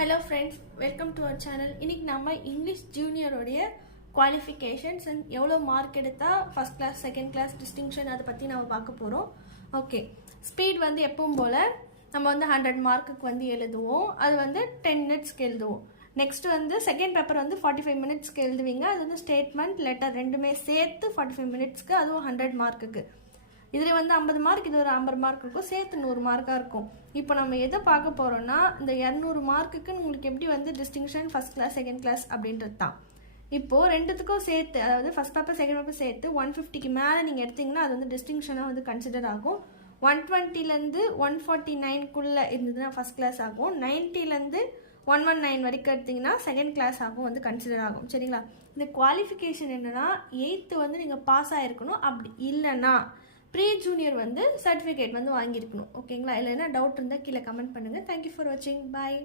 Hello friends, welcome to our channel. இன்னைக்கு நாம English ஜூனியரோடைய குவாலிஃபிகேஷன்ஸ் அண்ட் எவ்வளோ மார்க் எடுத்தா first class second class distinction அதை பற்றி நம்ம பார்க்க போகிறோம். ஓகே, ஸ்பீட் வந்து எப்பவும் போல் நம்ம வந்து 100 மார்க்குக்கு வந்து எழுதுவோம். அது வந்து 10 மினிட்ஸ்க்கு எழுதுவோம். நெக்ஸ்ட் வந்து செகண்ட் பேப்பர் வந்து 45 மினிட்ஸ்க்கு எழுதுவீங்க. அது வந்து ஸ்டேட்மெண்ட் லெட்டர் ரெண்டுமே சேர்த்து 45 மினிட்ஸ்க்கு, அதுவும் 100 மார்க்குக்கு. இதில் வந்து 50 மார்க், இது ஒரு 50 மார்க் இருக்கும், சேர்த்து 100 மார்க்காக இருக்கும். இப்போ நம்ம எதை பார்க்க போகிறோம்னா, இந்த 200 மார்க்குக்கு உங்களுக்கு எப்படி வந்து distinction first class second class அப்படின்றது தான். இப்போது ரெண்டுத்துக்கும் சேர்த்து, அதாவது ஃபஸ்ட் பேப்பர் செகண்ட் பேப்பர் சேர்த்து 150க்கு மேலே நீங்கள் எடுத்திங்கன்னா அது வந்து டிஸ்டிங்ஷனாக வந்து கன்சிடர் ஆகும். 120லேருந்து 149க்குள்ளே இருந்ததுன்னா ஃபஸ்ட் கிளாஸ் ஆகும். 90லேருந்து 119 வரைக்கும் எடுத்திங்கன்னா செகண்ட் கிளாஸ் ஆகும் வந்து கன்சிடர் ஆகும். சரிங்களா? இந்த குவாலிஃபிகேஷன் என்னென்னா 8th வந்து நீங்கள் பாஸ் ஆகிருக்கணும். அப்படி இல்லைன்னா ப்ரீ ஜூனியர் வந்து சர்டிஃபிகேட் வந்து வாங்கியிருக்கணும். ஓகேங்களா? இல்லைன்னா டவுட் இருந்தால் கீழே கமெண்ட் பண்ணுங்கள். தேங்க்யூ ஃபார் வாட்சிங். பாய்.